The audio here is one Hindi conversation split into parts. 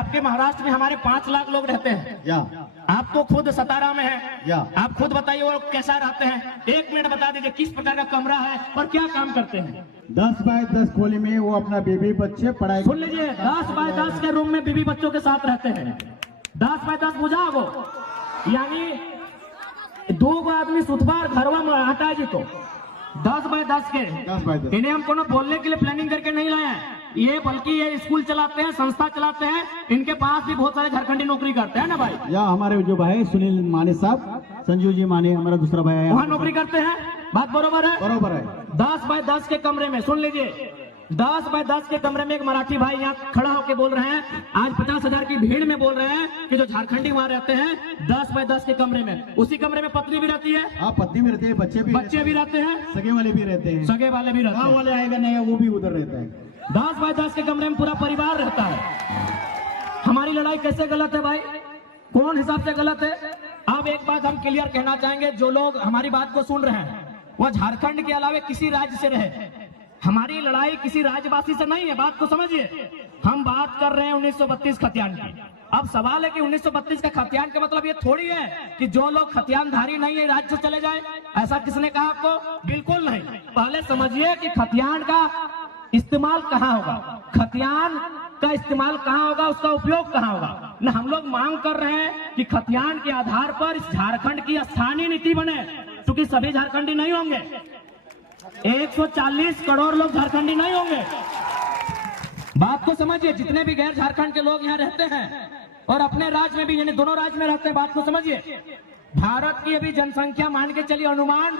आपके महाराष्ट्र में हमारे 5 लाख लोग रहते हैं, या आप तो खुद सतारा में है, या आप खुद बताइए वो कैसा रहते हैं। 1 मिनट बता दीजिए किस प्रकार का कमरा है और क्या काम करते हैं। 10 बाय 10 खोली में वो अपना बीबी बच्चे पढ़ाई। सुन लीजिए, 10 बाय 10 के रूम में बीबी बच्चों के साथ रहते हैं। 10 बाय 10 बुझा वो, यानी 2 आदमी सुतबार घरवा में हटा जी तो 10 बाय 10 के। 10 बाय 10 इन्हें हम कोनो बोलने के लिए प्लानिंग करके नहीं लाए हैं, ये बल्कि ये स्कूल चलाते हैं, संस्था चलाते हैं, इनके पास भी बहुत सारे झारखंडी नौकरी करते हैं ना भाई। या हमारे जो भाई सुनील माने साहब, संजू जी माने हमारा दूसरा भाई है, वहाँ नौकरी करते हैं, बात बरोबर है। बरोबर है। 10 बाय 10 के कमरे में, सुन लीजिए, 10 बाय 10 के कमरे में एक मराठी भाई यहाँ खड़ा होकर बोल रहे हैं, आज 50,000 की भीड़ में बोल रहे हैं कि जो झारखंडी वहाँ रहते हैं 10 बाय 10 के कमरे में, उसी कमरे में पत्नी भी रहती है, हाँ पत्नी भी रहते हैं, बच्चे भी रहते हैं, सगे वाले भी रहते हैं, सगे वाले भी रहते गाँव हैं। वाले आएगा नहीं वो भी उधर रहता है। 10 बाय 10 के कमरे में पूरा परिवार रहता है। हमारी लड़ाई कैसे गलत है भाई, कौन हिसाब से गलत है। अब एक बात हम क्लियर कहना चाहेंगे, जो लोग हमारी बात को सुन रहे हैं वह झारखंड के अलावा किसी राज्य से रहे, हमारी लड़ाई किसी राज्यवासी से नहीं है, बात को समझिए। हम बात कर रहे हैं 1932 खतियान की। अब सवाल है कि 1932 का खतियान का मतलब ये थोड़ी है कि जो लोग खतियानधारी नहीं है राज्य से चले जाए, ऐसा किसने कहा आपको, बिल्कुल नहीं। पहले समझिए कि खतियान का इस्तेमाल कहाँ होगा, खतियान का इस्तेमाल कहाँ होगा, उसका उपयोग कहाँ होगा न। हम लोग मांग कर रहे हैं कि खतियान के आधार पर इस झारखंड की स्थानीय नीति बने, क्योंकि सभी झारखंडी नहीं होंगे, 140 करोड़ लोग झारखंडी नहीं होंगे। बात को समझिए, जितने भी गैर झारखंड के लोग यहाँ रहते हैं और अपने राज्य में भी, यानी दोनों राज्य में रहते हैं, बात को समझिए। भारत की अभी जनसंख्या मान के चलिए अनुमान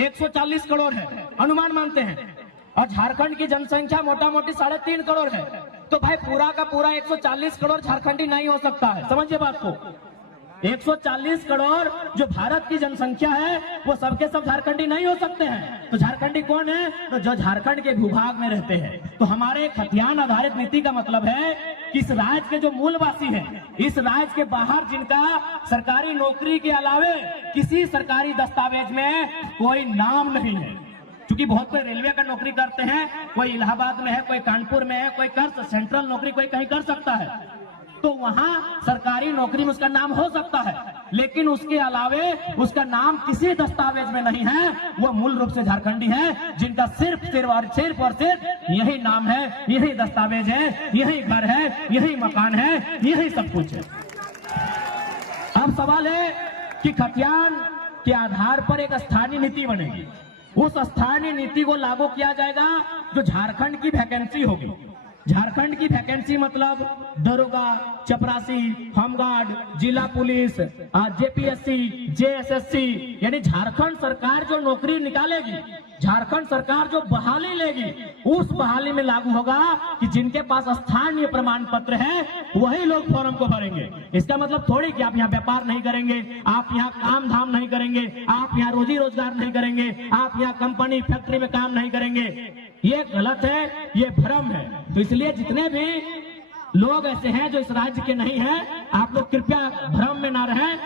140 करोड़ है, अनुमान मानते हैं, और झारखंड की जनसंख्या मोटा मोटी 3.5 करोड़ है। तो भाई पूरा का पूरा 140 करोड़ झारखंडी नहीं हो सकता है, समझिए बात को। 140 करोड़ जो भारत की जनसंख्या है वो सबके सब झारखंडी नहीं हो सकते हैं। तो झारखंडी कौन है, तो जो झारखंड के भूभाग में रहते हैं। तो हमारे खतियान आधारित नीति का मतलब है कि इस राज्य के जो मूलवासी हैं, इस राज्य के बाहर जिनका सरकारी नौकरी के अलावे किसी सरकारी दस्तावेज में कोई नाम नहीं है, क्योंकि बहुत कोई रेलवे का नौकरी करते हैं, कोई इलाहाबाद में है, कोई कानपुर में है, कोई कर सेंट्रल नौकरी कोई कहीं कर सकता है, तो वहां सरकारी नौकरी में उसका नाम हो सकता है, लेकिन उसके अलावे उसका नाम किसी दस्तावेज में नहीं है। वो मूल रूप से झारखंडी है, जिनका सिर्फ यही नाम है, यही दस्तावेज है, यही घर है, यही मकान है, यही सब कुछ है। अब सवाल है कि खतियान के आधार पर एक स्थानीय नीति बनेगी, उस स्थानीय नीति को लागू किया जाएगा जो झारखंड की वैकेंसी होगी। झारखंड की वैकेंसी मतलब दरोगा, चपरासी, होमगार्ड, जिला पुलिस, जेपीएससी, जेएसएससी, यानी झारखंड सरकार जो नौकरी निकालेगी, झारखंड सरकार जो बहाली लेगी, उस बहाली में लागू होगा कि जिनके पास स्थानीय प्रमाण पत्र है वही लोग फॉर्म को भरेंगे। इसका मतलब थोड़ी कि आप यहाँ व्यापार नहीं करेंगे, आप यहाँ काम धाम नहीं करेंगे, आप यहाँ रोजी रोजगार नहीं करेंगे, आप यहाँ कंपनी फैक्ट्री में काम नहीं करेंगे। ये गलत है, ये भ्रम है। तो इसलिए जितने भी लोग ऐसे हैं जो इस राज्य के नहीं हैं, आप लोग कृपया भ्रम में ना रहें।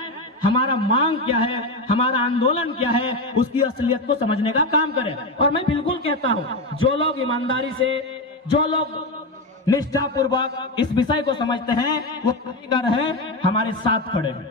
हमारा मांग क्या है, हमारा आंदोलन क्या है, उसकी असलियत को समझने का काम करें। और मैं बिल्कुल कहता हूं, जो लोग ईमानदारी से, जो लोग निष्ठापूर्वक इस विषय को समझते हैं, वो कर रहे, हमारे साथ खड़े हैं।